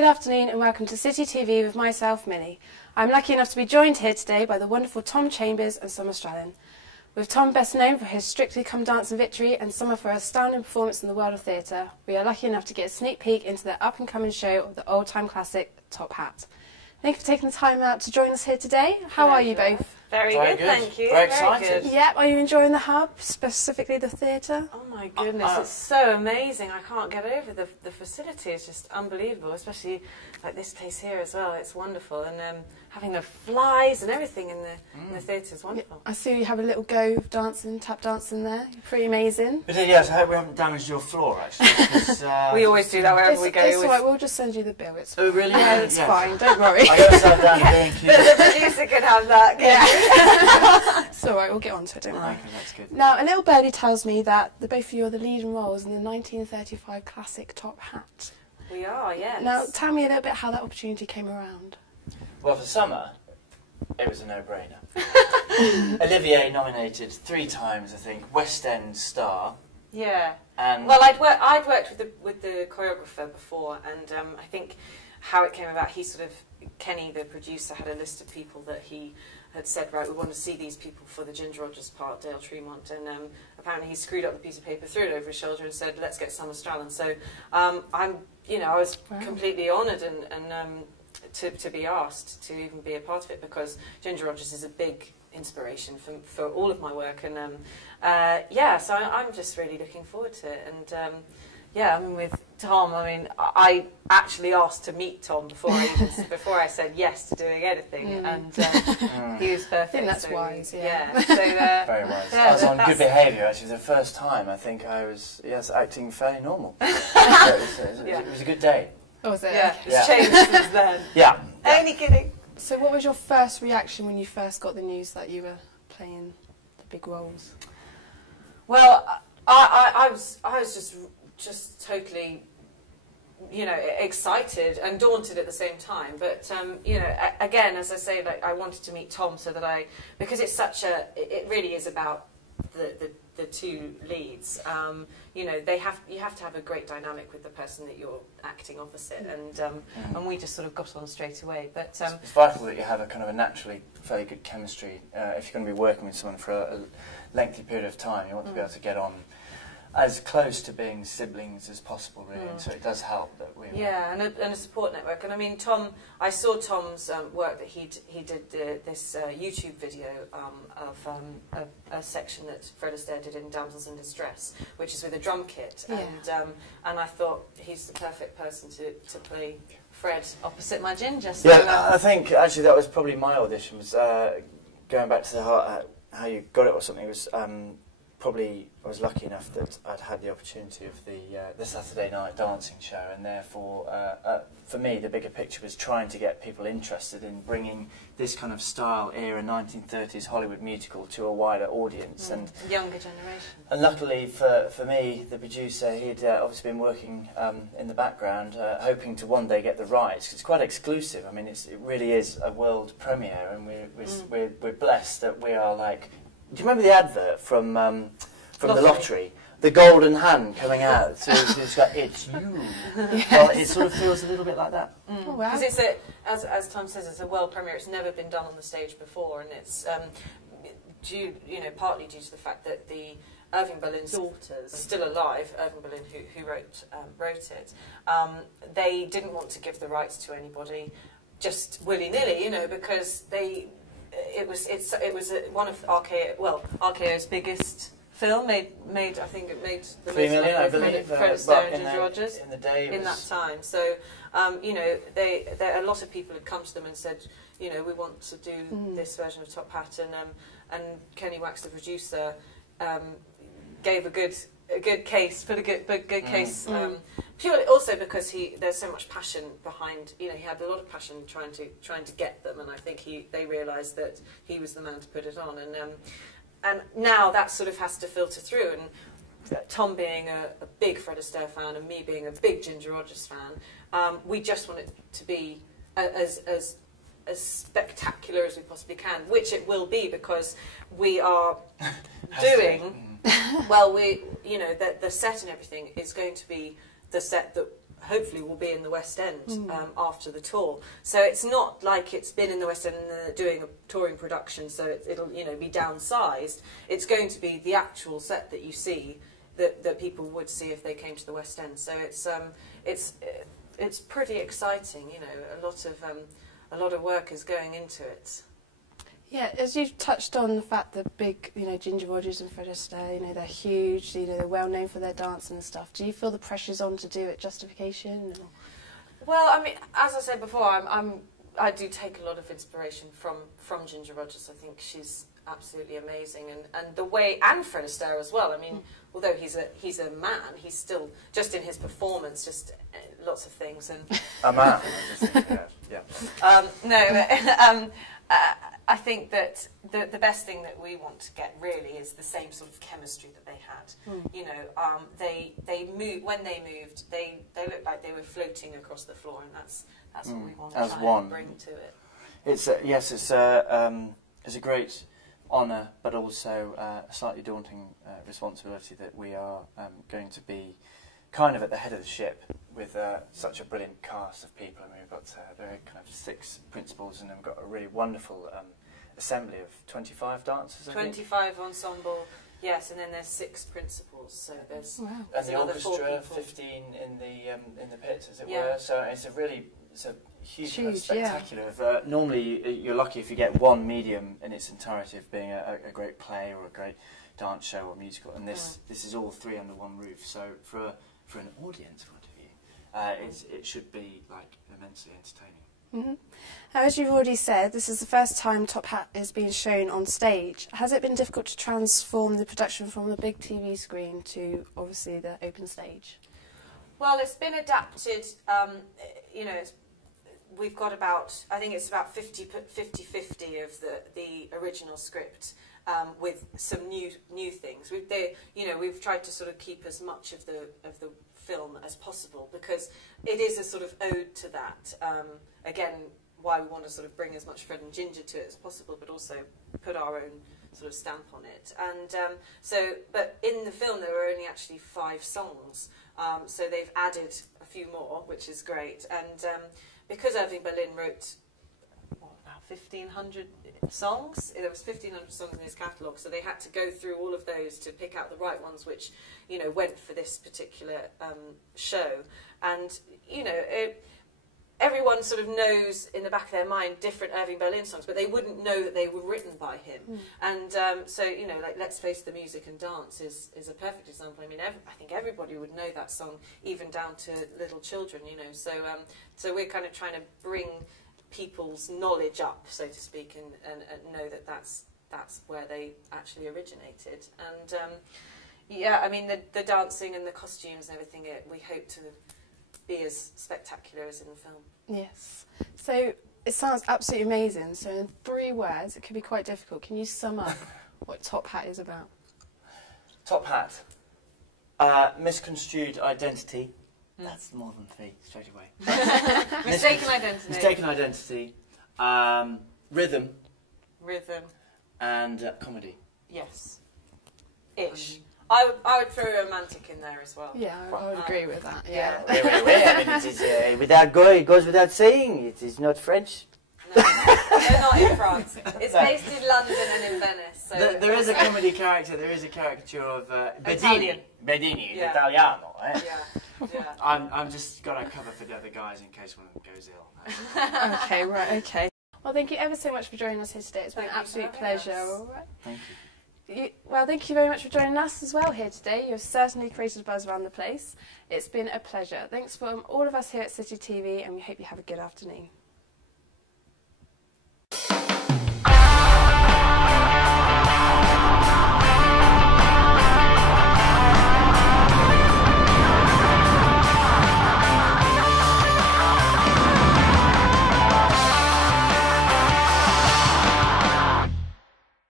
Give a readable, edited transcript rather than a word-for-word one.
Good afternoon and welcome to City TV with myself, Millie. I'm lucky enough to be joined here today by the wonderful Tom Chambers and Summer Strallen. With Tom best known for his Strictly Come Dancing victory and Summer for her astounding performance in the world of theatre, we are lucky enough to get a sneak peek into their up-and-coming show of the old-time classic, Top Hat. Thank you for taking the time out to join us here today. How are you both? Very good, thank you. Very excited. Good. Yep, are you enjoying the hub, specifically the theatre? Oh my goodness, it's so amazing. I can't get over the facility. It's just unbelievable, especially like this place here as well. It's wonderful, and having the flies and everything in the theatre is wonderful. I see you have a little go of dancing, tap dancing there. You're pretty amazing. Yes, I hope we haven't damaged your floor, actually. Because, we always do that wherever we go. It's alright, we'll just send you the bill. It's fine. Oh, really? Yeah, it's fine, don't worry. I got to sit down and The producer can have that. Yeah. It's alright, we'll get on to it, don't worry. Okay, that's good. Now, a little birdie tells me that the both of you are the leading roles in the 1935 classic Top Hat. We are, yes. Now, tell me a little bit how that opportunity came around. Well, for Summer, it was a no-brainer. Olivier nominated 3 times, I think, West End star. Yeah. And well, I'd worked with the choreographer before, and I think how it came about, Kenny, the producer, had a list of people that he had said, right, we want to see these people for the Ginger Rogers part, Dale Tremont, and apparently he screwed up the piece of paper, threw it over his shoulder, and said, let's get Summer Strallen. So I was completely honoured and to be asked to even be a part of it, because Ginger Rogers is a big inspiration for all of my work, and so I'm just really looking forward to it. And with Tom, I actually asked to meet Tom before I said yes to doing anything, and he was perfect. I think that's wise, yeah. So, very wise. Yeah, I was on good behaviour, actually. The first time, I think I was, acting fairly normal. It was a good day. Oh, was it? Yeah, it's changed since then. Yeah. Only kidding. So what was your first reaction when you first got the news that you were playing the big roles? Well, I was just totally, excited and daunted at the same time. But again, as I say, like, I wanted to meet Tom because it's it really is about the 2 leads. You have to have a great dynamic with the person that you're acting opposite, and we just sort of got on straight away. But it's vital that you have a kind of a naturally fairly good chemistry. If you're going to be working with someone for a lengthy period of time, you want to be able to get on as close to being siblings as possible, really. And so it does help that we... Yeah, and a support network. And I mean, Tom, I saw Tom's work that he did this YouTube video of a section that Fred Astaire did in Damsels in Distress, which is with a drum kit. Yeah. And I thought he's the perfect person to play Fred opposite my Ginger. So, yeah, I think actually that was probably my audition, was going back to the heart, how you got it or something. It was probably, I was lucky enough that I'd had the opportunity of the Saturday night dancing show, and therefore for me the bigger picture was trying to get people interested in bringing this kind of style era 1930s Hollywood musical to a wider audience and younger generation. And luckily for me, the producer, he'd obviously been working in the background, hoping to one day get the rights, 'cause it's quite exclusive. I mean, it really is a world premiere, and we're blessed that we are like. Do you remember the advert from the lottery? The golden hand coming out. So it's you. Yes. Well, it sort of feels a little bit like that. Oh, wow. Because as Tom says, it's a world premiere. It's never been done on the stage before, and it's partly due to the fact that the Irving Berlin's daughters are still alive. Irving Berlin, who wrote it, they didn't want to give the rights to anybody just willy-nilly, because it was one of RKO's biggest film. I think it made the $3 million, I believe. Fred Astaire and Ginger Rogers in the day in that time. So a lot of people had come to them and said, we want to do this version of Top Hat, and Kenny Wax, the producer, gave a good case, put a good case. Purely also because there's so much passion behind. He had a lot of passion trying to get them, and I think they realised that he was the man to put it on. And now that sort of has to filter through. And Tom being a big Fred Astaire fan, and me being a big Ginger Rogers fan, we just want it to be as spectacular as we possibly can, which it will be, because we are doing. Well, the set and everything is going to be the set that hopefully will be in the West End after the tour. So it's not like it's been in the West End and they're doing a touring production, so it'll, you know, be downsized. It's going to be the actual set that you see that people would see if they came to the West End. So it's pretty exciting. You know, a lot of work is going into it. Yeah, as you've touched on the fact that big, you know, Ginger Rogers and Fred Astaire, you know, they're huge, you know, they're well known for their dancing and stuff. Do you feel the pressure's on to do it justification? Or? Well, I mean, as I said before, I do take a lot of inspiration from Ginger Rogers. I think she's absolutely amazing, and the way, and Fred Astaire as well. I mean, although he's a man, he's still, just in his performance, just lots of things. And a man. I think that the best thing that we want to get really is the same sort of chemistry that they had. You know, they moved when they moved. They looked like they were floating across the floor, and that's what we want to try and bring to it. It's yes, it's a great honour, but also a slightly daunting responsibility that we are going to be kind of at the head of the ship with such a brilliant cast of people. I mean, we've got there are kind of 6 principals, and then we've got a really wonderful assembly of 25 dancers. 25 ensemble, yes, and then there's 6 principals. So there's and the orchestra, 15 in the pit, as it were. So it's a huge kind of spectacular. Yeah. Normally, you're lucky if you get one medium in its entirety of being a great play or a great dance show or musical, and this is all 3 under one roof. So for an audience point of view, it should be like immensely entertaining. Now, as you've already said, this is the first time Top Hat is being shown on stage. Has it been difficult to transform the production from the big TV screen to obviously the open stage? Well, it's been adapted. You know, we've got about, I think it's about 50-50 of the original script. With some new things. We've tried to sort of keep as much of the film as possible, because it is a sort of ode to that. Again, why we want to sort of bring as much Fred and Ginger to it as possible, but also put our own sort of stamp on it. And but in the film there were only actually 5 songs, so they've added a few more, which is great. And because Irving Berlin wrote 1,500 songs. There was 1,500 songs in his catalogue, so they had to go through all of those to pick out the right ones, which, you know, went for this particular show. And, you know, everyone sort of knows in the back of their mind different Irving Berlin songs, but they wouldn't know that they were written by him. And so, you know, like Let's Face the Music and Dance is a perfect example. I mean, I think everybody would know that song, even down to little children, you know. So, so we're kind of trying to bring people's knowledge up, so to speak, and know that that's where they actually originated. And yeah, I mean, the dancing and the costumes and everything, we hope to be as spectacular as in the film. Yes. So it sounds absolutely amazing. So in 3 words, it can be quite difficult. Can you sum up what Top Hat is about? Top Hat. Misconstrued identity. That's more than 3 straight away. Mistaken identity. Mistaken identity. Rhythm. Rhythm. And comedy. Yes. Ish. I would throw romantic in there as well. Yeah, I would agree with that. Yeah. Wait. I mean, it is, it goes without saying. It is not French. No, they're not in France. It's based in London and in Venice. So there is a comedy character. There is a caricature of Bedini. Bedini, Italiano. Eh? Yeah. I'm just got to cover for the other guys in case one goes ill. Okay, right, okay. Well, thank you ever so much for joining us here today. It's been an absolute pleasure. All right. Thank you. Well, thank you very much for joining us as well here today. You've certainly created a buzz around the place. It's been a pleasure. Thanks from all of us here at City TV, and we hope you have a good afternoon.